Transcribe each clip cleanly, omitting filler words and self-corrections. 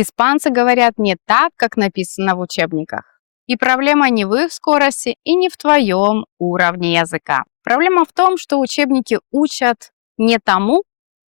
Испанцы говорят не так, как написано в учебниках. И проблема не в их скорости и не в твоем уровне языка. Проблема в том, что учебники учат не тому,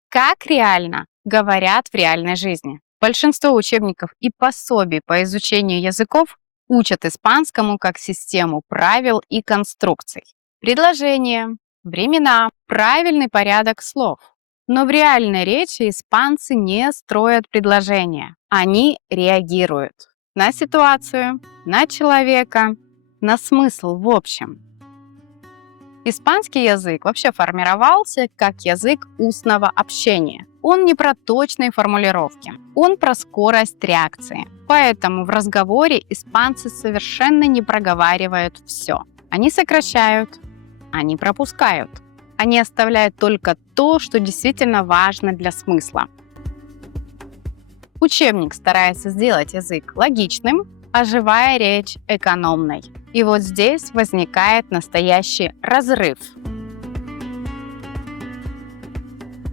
как реально говорят в реальной жизни. Большинство учебников и пособий по изучению языков учат испанскому как систему правил и конструкций. Предложения, времена, правильный порядок слов. Но в реальной речи испанцы не строят предложения. Они реагируют на ситуацию, на человека, на смысл в общем. Испанский язык вообще формировался как язык устного общения. Он не про точные формулировки, он про скорость реакции. Поэтому в разговоре испанцы совершенно не проговаривают все. Они сокращают, они пропускают. Они оставляют только то, что действительно важно для смысла. Учебник старается сделать язык логичным, а живая речь экономной. И вот здесь возникает настоящий разрыв.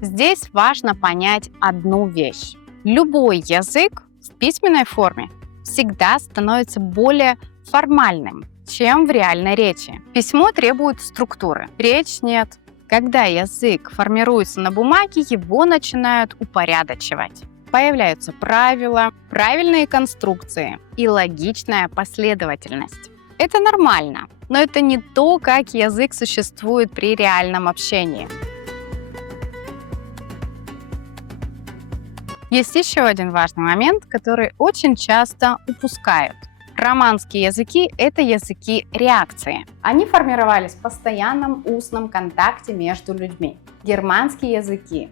Здесь важно понять одну вещь. Любой язык в письменной форме всегда становится более формальным, чем в реальной речи. Письмо требует структуры, речь нет. Когда язык формируется на бумаге, его начинают упорядочивать. Появляются правила, правильные конструкции и логичная последовательность. Это нормально, но это не то, как язык существует при реальном общении. Есть еще один важный момент, который очень часто упускают. Романские языки – это языки реакции. Они формировались в постоянном устном контакте между людьми. Германские языки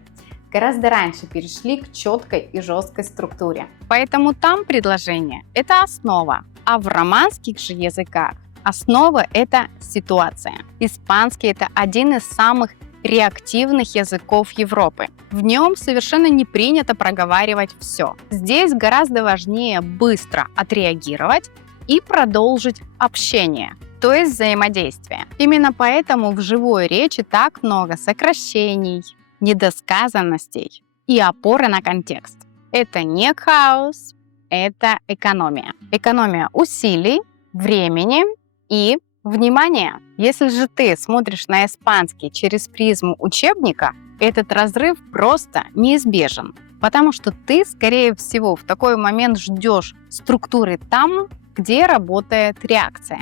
гораздо раньше перешли к четкой и жесткой структуре. Поэтому там предложение – это основа, а в романских же языках основа – это ситуация. Испанский – это один из самых реактивных языков Европы. В нем совершенно не принято проговаривать все. Здесь гораздо важнее быстро отреагировать и продолжить общение, то есть взаимодействие. Именно поэтому в живой речи так много сокращений, недосказанностей и опоры на контекст. Это не хаос, это экономия. Экономия усилий, времени и внимания. Если же ты смотришь на испанский через призму учебника, этот разрыв просто неизбежен, потому что ты, скорее всего, в такой момент ждешь структуры там, где работает реакция.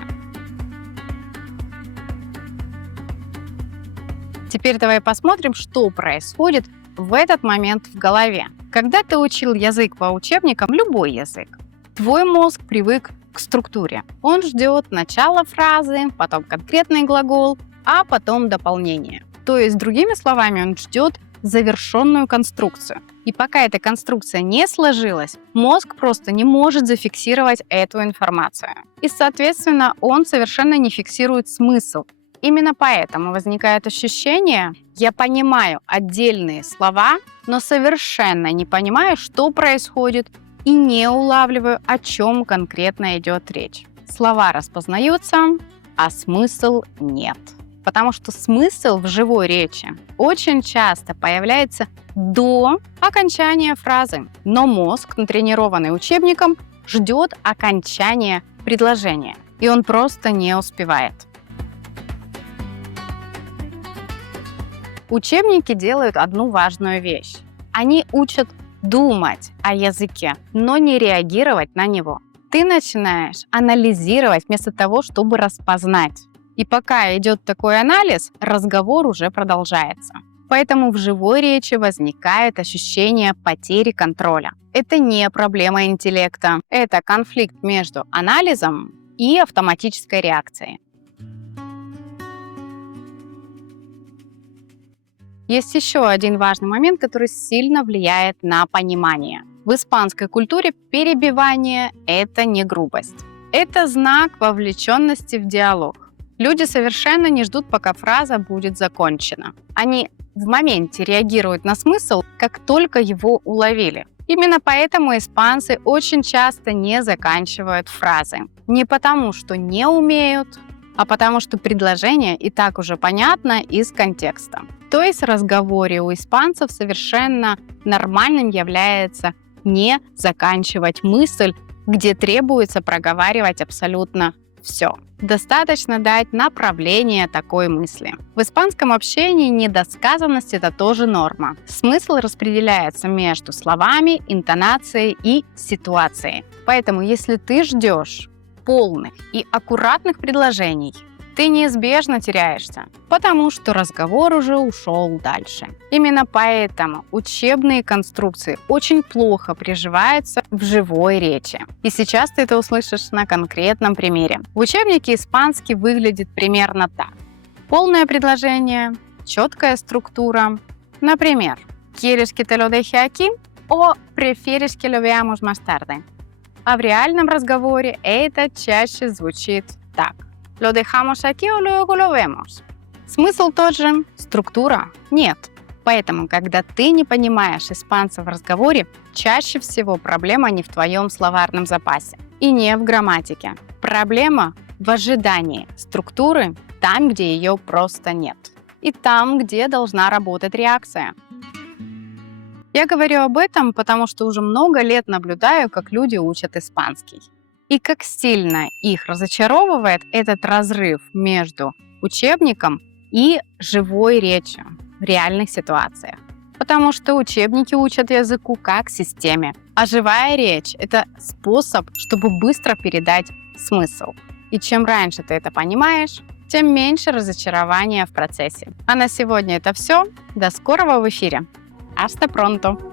Теперь давай посмотрим, что происходит в этот момент в голове. Когда ты учил язык по учебникам, любой язык, твой мозг привык к структуре. Он ждет начала фразы, потом конкретный глагол, а потом дополнение. То есть, другими словами, он ждет завершенную конструкцию. И пока эта конструкция не сложилась, мозг просто не может зафиксировать эту информацию. И, соответственно, он совершенно не фиксирует смысл. Именно поэтому возникает ощущение: я понимаю отдельные слова, но совершенно не понимаю, что происходит, и не улавливаю, о чем конкретно идет речь. Слова распознаются, а смысл нет. Потому что смысл в живой речи очень часто появляется до окончания фразы. Но мозг, натренированный учебником, ждет окончания предложения. И он просто не успевает. Учебники делают одну важную вещь. Они учат думать о языке, но не реагировать на него. Ты начинаешь анализировать вместо того, чтобы распознать. И пока идет такой анализ, разговор уже продолжается. Поэтому в живой речи возникает ощущение потери контроля. Это не проблема интеллекта, это конфликт между анализом и автоматической реакцией. Есть еще один важный момент, который сильно влияет на понимание. В испанской культуре перебивание – это не грубость. Это знак вовлеченности в диалог. Люди совершенно не ждут, пока фраза будет закончена. Они в моменте реагируют на смысл, как только его уловили. Именно поэтому испанцы очень часто не заканчивают фразы. Не потому, что не умеют, а потому что предложение и так уже понятно из контекста. То есть в разговоре у испанцев совершенно нормальным является не заканчивать мысль, где требуется проговаривать абсолютно все. Достаточно дать направление такой мысли. В испанском общении недосказанность – это тоже норма. Смысл распределяется между словами, интонацией и ситуацией. Поэтому, если ты ждешь полных и аккуратных предложений, ты неизбежно теряешься, потому что разговор уже ушел дальше. Именно поэтому учебные конструкции очень плохо приживаются в живой речи. И сейчас ты это услышишь на конкретном примере. В учебнике испанский выглядит примерно так. Полное предложение, четкая структура. Например, ¿Quieres que te lo deje aquí? O ¿prefieres que lo veamos más tarde? А в реальном разговоре это чаще звучит так. ¿Lo dejamos aquí o luego lo vemos? Смысл тот же, структура нет. Поэтому, когда ты не понимаешь испанца в разговоре, чаще всего проблема не в твоем словарном запасе и не в грамматике. Проблема в ожидании структуры там, где ее просто нет. И там, где должна работать реакция. Я говорю об этом, потому что уже много лет наблюдаю, как люди учат испанский. И как сильно их разочаровывает этот разрыв между учебником и живой речью в реальных ситуациях. Потому что учебники учат языку как системе, а живая речь – это способ, чтобы быстро передать смысл. И чем раньше ты это понимаешь, тем меньше разочарования в процессе. А на сегодня это все. До скорого в эфире. Hasta pronto!